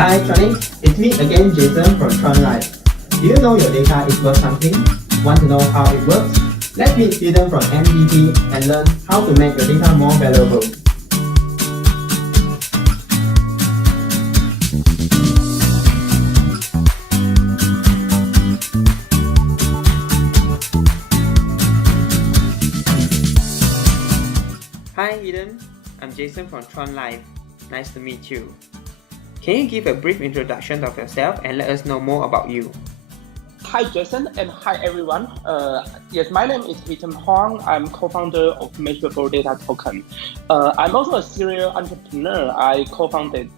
Hi Tronics, it's me again Jason from TronLive. Do you know your data is worth something? Want to know how it works? Let's meet Eden from MDT and learn how to make your data more valuable. Hi Eden, I'm Jason from TronLive. Nice to meet you. Can you give a brief introduction of yourself and let us know more about you? Hi Jason and hi everyone. Yes, my name is Ethan Huang. I'm co-founder of Measurable Data Token. I'm also a serial entrepreneur. I co-founded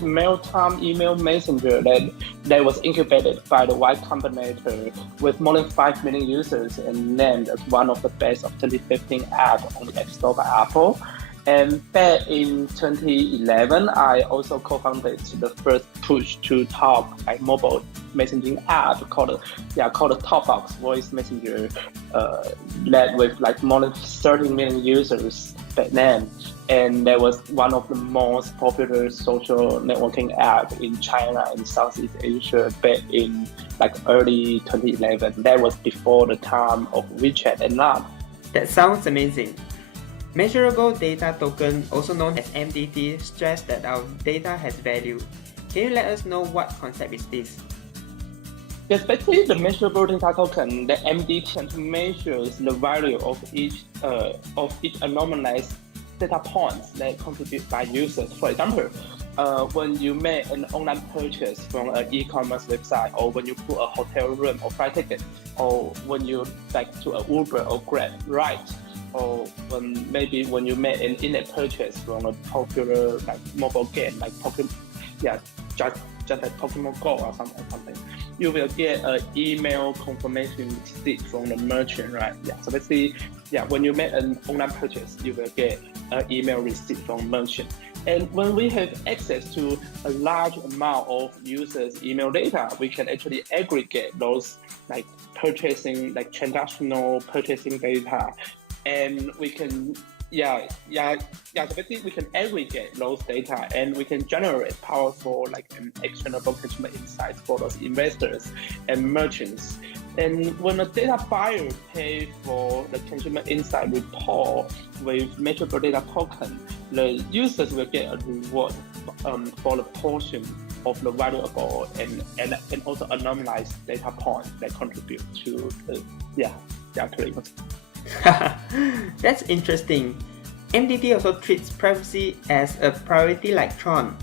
Mailtime email messenger that was incubated by the Y Combinator with more than 5 million users and named as one of the best of 2015 app on the App Store by Apple. And back in 2011, I also co-founded the first push-to-talk mobile messaging app called Talkbox Voice Messenger, led with more than 30 million users back then. And that was one of the most popular social networking apps in China and Southeast Asia back in early 2011. That was before the time of WeChat and now. That sounds amazing. Measurable Data Token, also known as MDT, stressed that our data has value. Can you let us know what concept is this? Yes, basically the Measurable Data Token, the MDT, measures the value of each anonymized data points that contribute by users. For example, when you make an online purchase from an e-commerce website, or when you book a hotel room or flight ticket, or when you to an Uber or Grab ride, or when you make an in-app purchase from a popular mobile game just like Pokemon Go or something, you will get an email confirmation receipt from the merchant, right? So basically, when you make an online purchase, you will get an email receipt from merchant. And when we have access to a large amount of users' email data, we can actually aggregate those transactional purchasing data, and we can basically we can aggregate those data and we can generate powerful and actionable consumer insights for those investors and merchants. And when a data buyer pays for the consumer insight report with Measurable Data Token, the users will get a reward for the portion of the valuable and also anonymized data points that contribute to the claim. That's interesting. MDT also treats privacy as a priority like Tron.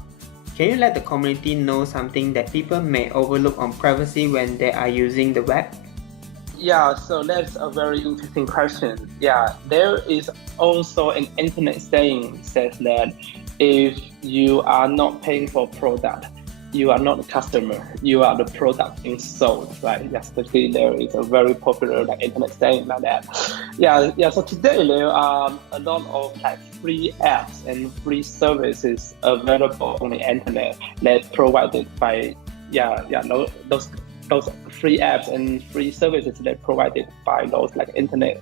Can you let the community know something that people may overlook on privacy when they are using the web? So that's a very interesting question. There is also an internet saying says that if you are not paying for product, you are not a customer, you are the product being sold, right? Especially there is a very popular internet saying like that. So today there are a lot of free apps and free services available on the internet that provided by those free apps and free services that provided by those internet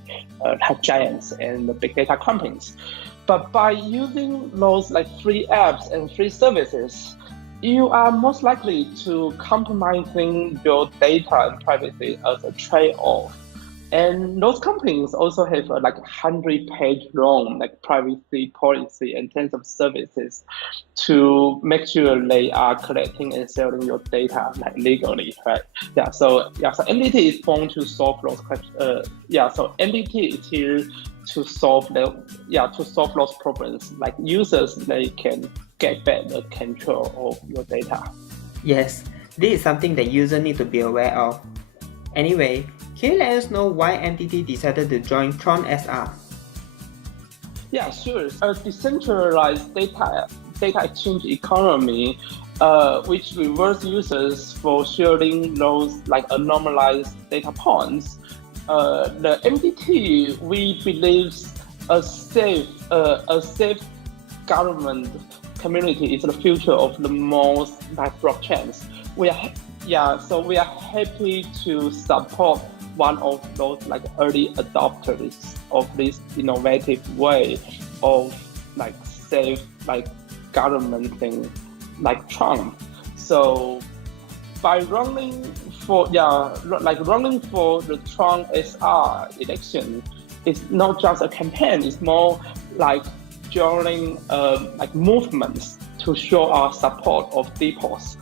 giants and the big data companies. But by using those free apps and free services, you are most likely to compromising your data and privacy as a trade-off. And those companies also have a 100-page long privacy policy and terms of services to make sure they are collecting and selling your data legally, right? So MDT is born to solve those questions. So MDT is here to solve those problems. Users, they can get back the control of your data. Yes, this is something that users need to be aware of. Anyway, can you let us know why MDT decided to join TronSR? Sure. A decentralized data exchange economy, which rewards users for sharing those anonymized data points. The MDT, we believe a safe government community is the future of the most blockchains. We are happy to support one of those early adopters of this innovative way of safe government thing like Tron. So by running for running for the Tron SR election, it's not just a campaign. It's more like joining like movements to show our support of DPoS.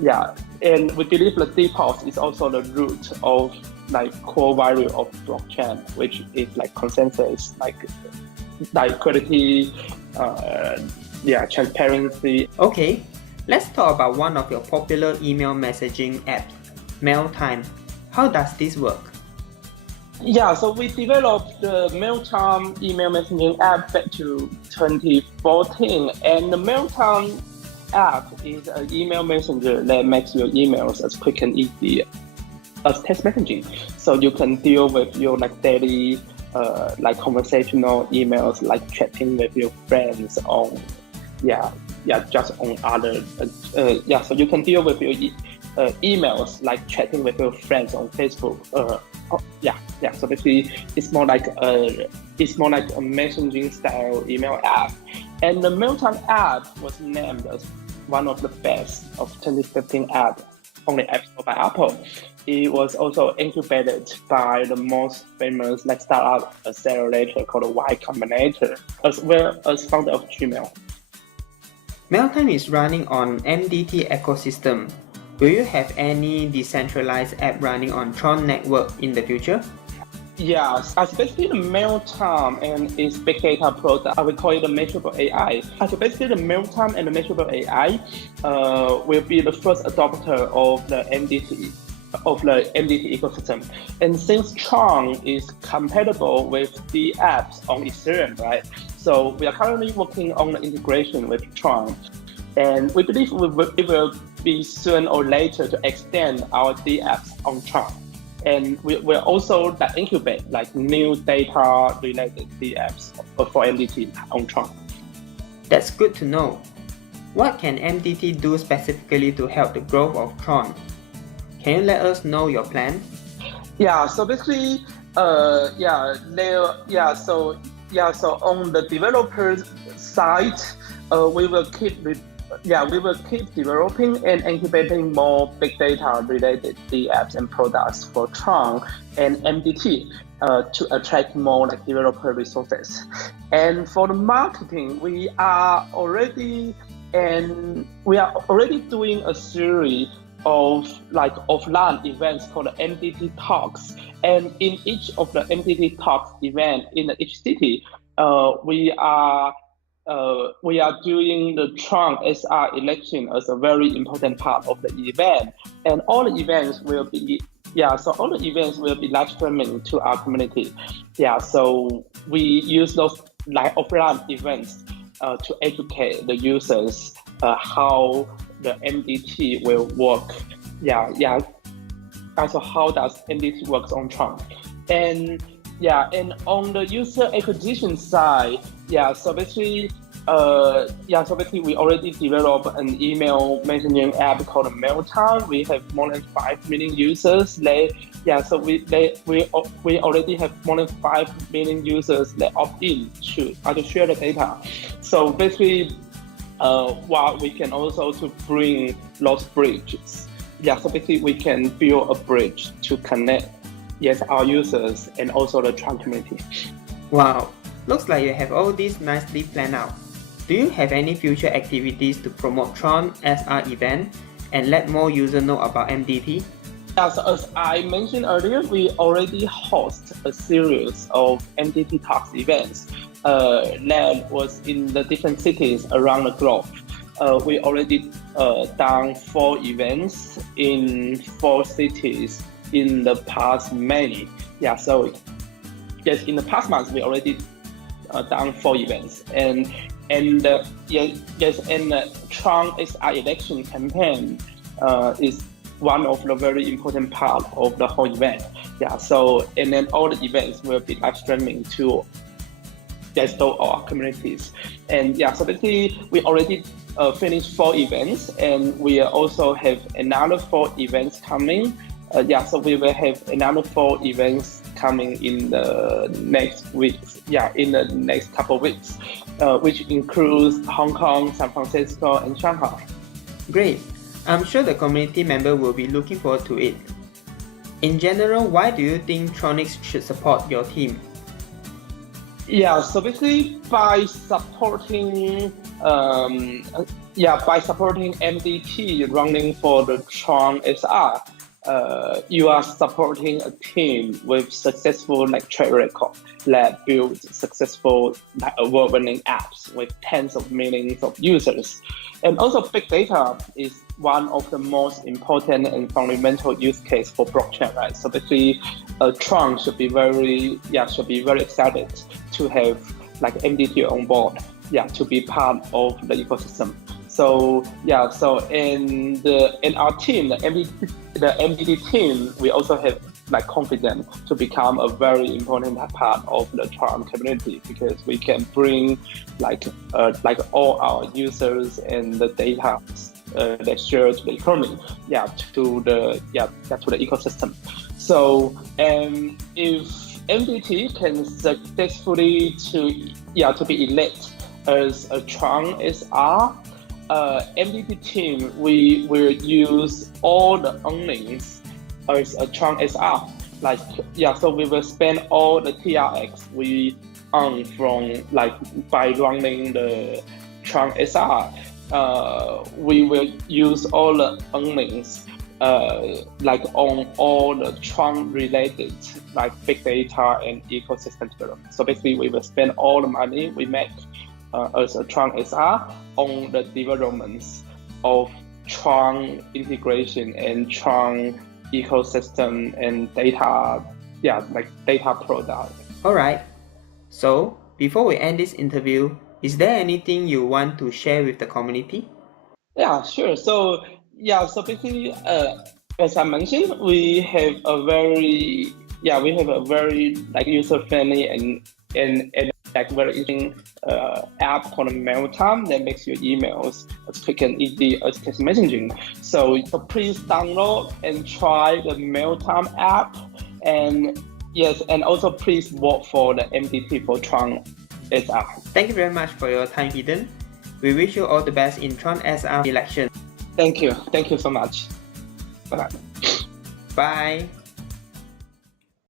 Yeah, and we believe that DPoS is also the root of like core value of blockchain, which is like consensus, like quality, transparency. Okay, let's talk about one of your popular email messaging apps, MailTime. How does this work? Yeah, so we developed the MailTime email messaging app back to 2014, and the MailTime app is an email messenger that makes your emails as quick and easy as text messaging. So you can deal with your like daily, like conversational emails, like chatting with your friends on, just on other, so you can deal with your emails like chatting with your friends on Facebook. So basically, it's more like a messaging style email app. And the MailTime app was named as one of the best of 2015 app on the App Store by Apple. It was also incubated by the most famous like startup accelerator called Y Combinator, as well as founder of Gmail. MailTime is running on MDT ecosystem. Will you have any decentralized app running on Tron network in the future? Yes, as basically the MailTime and its big data product, I would call it the measurable AI. So basically the MailTime and the measurable AI will be the first adopter of the MDT ecosystem. And since Tron is compatible with the apps on Ethereum, right? So we are currently working on the integration with Tron. And we believe it will be soon or later to extend our D apps on Tron. And we will also incubate like new data related D apps for MDT on Tron. That's good to know. What can MDT do specifically to help the growth of Tron? Can you let us know your plan? Yeah, so basically, so on the developers side, we will keep developing and incubating more big data related D apps and products for Tron and MDT to attract more like developer resources. And for the marketing, we are already doing a series of like offline events called MDT Talks. And in each of the MDT Talks event in each city, we are doing the Tron SR election as a very important part of the event, and all the events will be live streaming to our community. So we use those like offline events to educate the users how the MDT will work. So how does MDT works on Tron? And on the user acquisition side, so basically we already developed an email messaging app called MailTime. We have more than 5 million users. We already have more than 5 million users that opt in to share the data. So basically, while we can also to bring those bridges. So basically we can build a bridge to connect our users and also the Tron community. Wow, looks like you have all this nicely planned out. Do you have any future activities to promote Tron SR event and let more users know about MDT? So as I mentioned earlier, we already host a series of MDT Talks events that was in the different cities around the globe. We already done 4 events in 4 cities in the past May. So yes, in the past months we already done 4 events, and the Tron SR election campaign is one of the very important part of the whole event. So and then all the events will be live streaming to our communities. And so basically we already finished 4 events, and we also have another 4 events coming. So we will have another 4 events coming in the next weeks. In the next couple of weeks, which includes Hong Kong, San Francisco, and Shanghai. Great. I'm sure the community member will be looking forward to it. In general, why do you think Tronix should support your team? Yeah, so basically by supporting MDT running for the TronSR, you are supporting a team with successful track record that builds successful award-winning apps with tens of millions of users. And also big data is one of the most important and fundamental use case for blockchain, right? So basically, Tron should be very excited to have MDT on board, to be part of the ecosystem. So in our team, the MDT team, we also have confidence to become a very important part of the Tron community, because we can bring all our users and the data that share to the economy, to the ecosystem. So if MDT can successfully to be elected as a TronSR, MDT team, we will use all the earnings as a TronSR. So we will spend all the TRX we earn from by running the TronSR. We will use all the earnings on all the Tron related big data and ecosystem development. So basically, we will spend all the money we make as a TronSR on the developments of Tron integration and Tron ecosystem and data product. Alright, so before we end this interview, is there anything you want to share with the community? Yeah, sure. So basically, as I mentioned, we have a very user-friendly and very interesting app called Mailtime that makes your emails as quick and easy as text messaging. So please download and try the Mailtime app, and also please vote for the MDT for TronSR. Thank you very much for your time, Eden. We wish you all the best in TronSR election. Thank you so much. Bye. Bye.